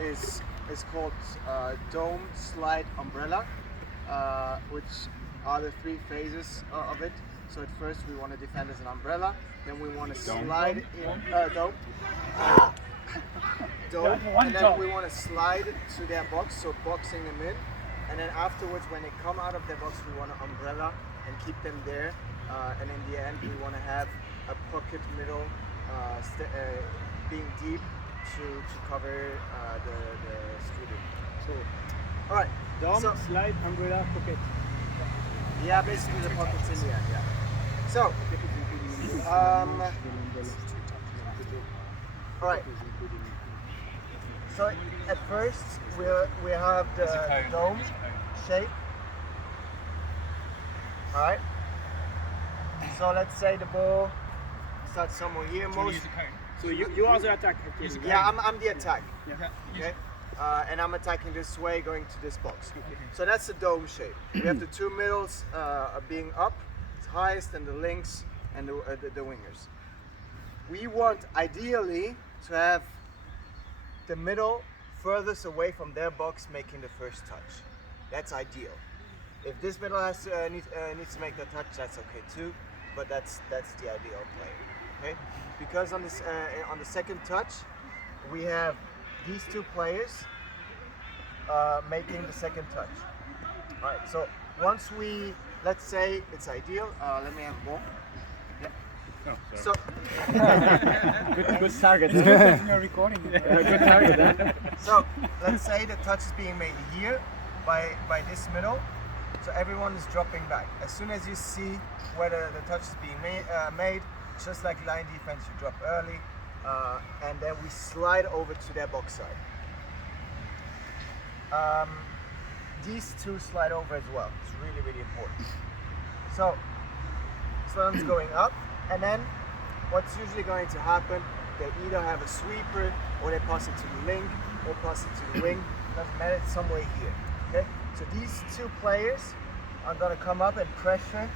is called dome slide umbrella, which are the three phases of it. So at first we want to defend as an umbrella, then we want to slide in dome, and then we want to slide to their box, so boxing them in, and then afterwards when they come out of their box we want to umbrella and keep them there, and in the end we want to have a pocket middle being deep to cover the student. So, all right. Dome, slide, umbrella, pocket. Yeah, basically the pockets in the end. Yeah. So, all right. So at first we have the dome shape. All right. So let's say the ball starts somewhere here. So you are the attack. Yeah, I'm the attack. Yeah. Okay. And I'm attacking this way, going to this box. So that's the dome shape. We have the two middles being up, it's highest, and the links and the wingers. We want ideally to have the middle furthest away from their box, making the first touch. That's ideal. If this middle needs to make the touch, that's okay too. But that's the ideal play. Okay? Because on this on the second touch, we have these two players making the second touch. All right. So once let's say it's ideal. Let me have a ball. Yeah. Oh, so good target. You're recording. Good target. So let's say the touch is being made here by this middle. So everyone is dropping back. As soon as you see where the touch is being made, just like line defense, you drop early, and then we slide over to their box side. These two slide over as well. It's really, really important. So this one's going up, and then what's usually going to happen, they either have a sweeper, or they pass it to the link, or pass it to the wing. Doesn't matter, it's somewhere here. Okay? So these two players are going to come up and pressure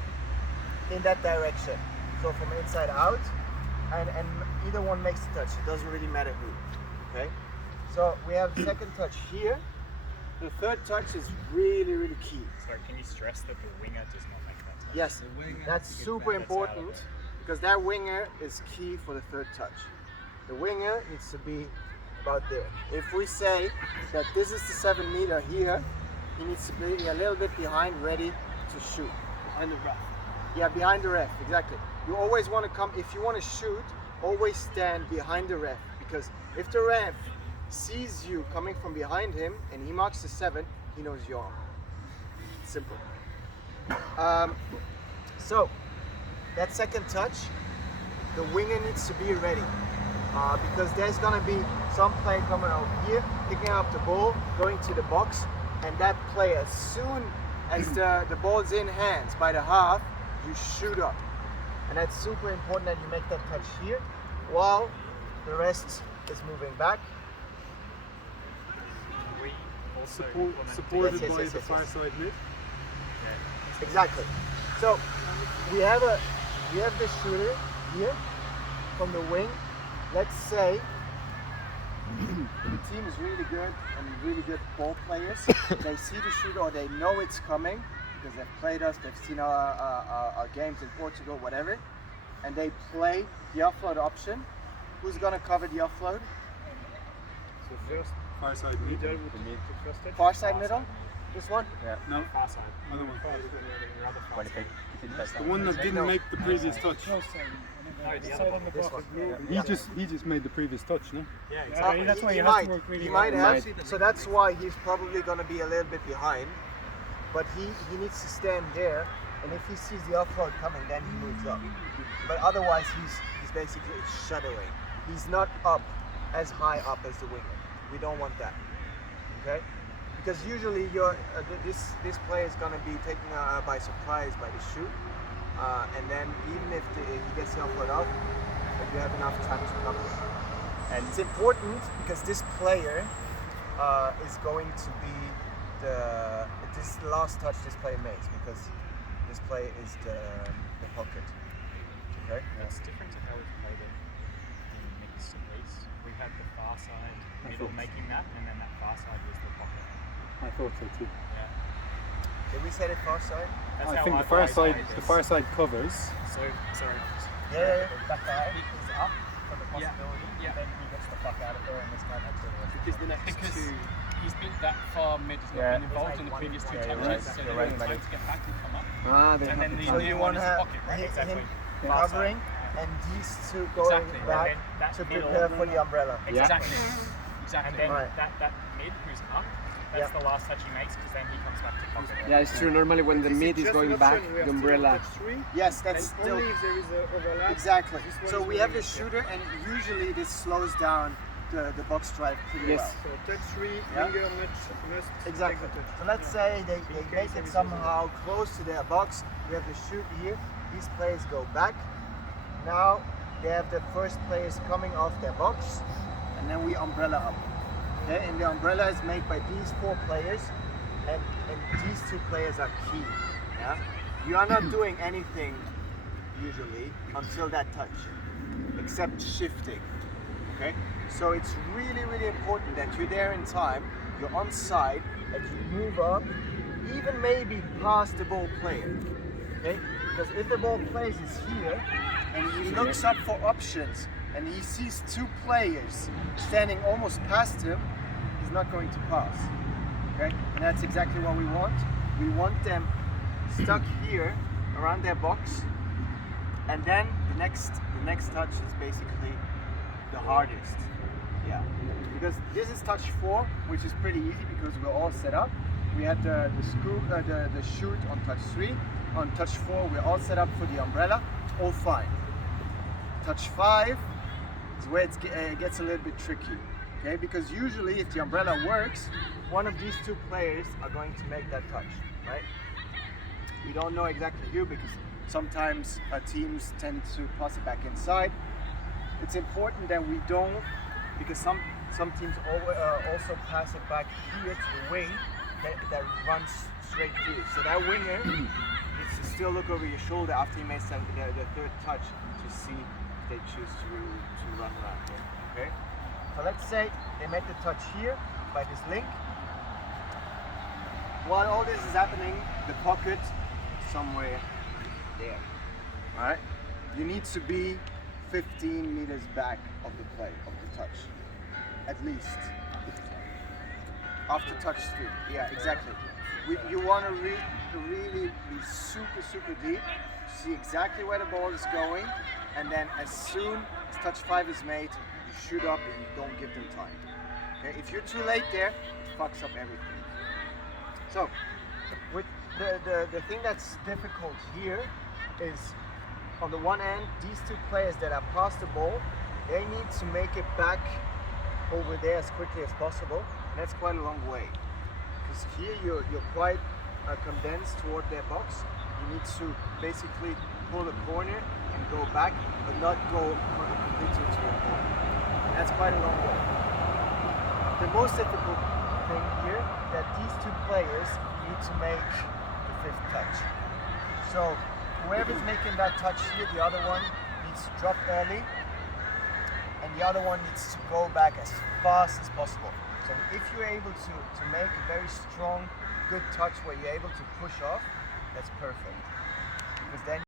in that direction. So from inside out, and either one makes the touch. It doesn't really matter who. Okay? So we have the second touch here. The third touch is really, really key. Sorry, can you stress that the winger does not make that touch? Yes, that's super important because that winger is key for the third touch. The winger needs to be about there. If we say that this is the 7 meter here, he needs to be a little bit behind, ready to shoot. Behind the ref. Yeah, behind the ref, exactly. You always want to come, if you want to shoot, always stand behind the ref, because if the ref sees you coming from behind him and he marks the 7, he knows you're on. Simple. So that second touch, the winger needs to be ready, because there's gonna be some play coming out here, picking up the ball, going to the box, and that play, as soon as the ball's in hands by the half, you shoot up. And that's super important that you make that touch here while the rest is moving back. We also Supported Yes, by yes, the yes, far yes. side mid. Exactly. So we have the shooter here from the wing. Let's say the team is really good and really good ball players. They see the shooter, or they know it's coming because they've played us, they've seen our games in Portugal, whatever, and they play the offload option. Who's gonna cover the offload? So first, Far side mid. middle with the first touch. Far side middle? This one? No, far side. other one. Your other far side. The one that didn't make the previous touch. No, the other one. This one. He just made the previous touch, no? Yeah, exactly. That's why he you have might. to work really He might hard. have. So that's why he's probably going to be a little bit behind. But he needs to stand there, and if he sees the offload coming, then he moves up. But otherwise, he's basically shadowing. He's not up as high up as the winger. We don't want that. Okay? Because usually this player is going to be taken by surprise by the shoot, and then even if he gets the offload out, you have enough time to cover it. And it's important because this player is going to be this last touch this player makes, because this play is the pocket. Okay? It's different to how we've played it in mixed and race. we had the far side middle thought- making that, and then that far side was the pocket. I thought so too. Yeah. Did we set it far side? That's I how think I've the far always side, played the this. far side covers. So, sorry. Yeah. That guy is up for the possibility, Yeah. then he gets the fuck out of there, and this guy makes it. Because the next Because two. he's been that far mid, has not Yeah. been involved in the previous two Yeah, you're touches, right. so You're they right, have time buddy. to get back and come up. Ah, they And then have the So other you one want to is the have pocket, right? Exactly. him Far side. covering and these two going Exactly. back And then that to middle- prepare for the umbrella. Exactly. Exactly. And then Right. that mid who's up, that's the last touch he makes, because then he comes back to pocket. Yeah, it's true. Normally when the mid is going back, the umbrella. Yes, that's still Only if there is a overlap. exactly. This one So is we have moving, the shooter, and usually this slows down the box drive pretty Yes. well. So touch 3, Yeah. winger must Exactly. So let's say they make it somehow close to their box. We have the shoot here. These players go back. Now they have the first players coming off their box, and then we umbrella up. Okay, and the umbrella is made by these 4 players, and these 2 players are key. Yeah, you are not doing anything usually until that touch, except shifting. Okay, so it's really important that you're there in time, you're on side, and you move up, even maybe past the ball player. Okay, because if the ball plays is here, and he looks up for options, and he sees 2 players standing almost past him, he's not going to pass. Okay, and that's exactly what we want. We want them stuck here around their box, and then the next touch is basically the hardest. Yeah, because this is touch 4, which is pretty easy because we're all set up. We had the shoot on touch 3. On touch 4, we're all set up for the umbrella. All fine. Touch 5 is where it gets a little bit tricky. Okay, because usually if the umbrella works, one of these 2 players are going to make that touch, right? We don't know exactly who, because sometimes teams tend to pass it back inside. It's important that we don't, because some teams also pass it back here to the wing that runs straight through. So that winger needs to still look over your shoulder after he makes the 3rd touch to see if they choose to run around here. Okay. So let's say they make the touch here by this link. While all this is happening, the pocket is somewhere there. Alright? You need to be 15 meters back of the play, of the touch. At least. After touch 3. Yeah, exactly. You want to really be super deep, see exactly where the ball is going, and then as soon as touch 5 is made, you shoot up and you don't give them time. Okay? If you're too late there, it fucks up everything. So, with the thing that's difficult here is, on the one hand, these 2 players that are past the ball, they need to make it back over there as quickly as possible. And that's quite a long way. Because here you're quite condensed toward their box. You need to basically pull the corner and go back, but not go completely to your corner. And that's quite a long way. The most difficult thing here, that these 2 players need to make the 5th touch. So whoever's making that touch here, the other one needs to drop early, and the other one needs to go back as fast as possible. So if you're able to make a very strong, good touch where you're able to push off, that's perfect. Because then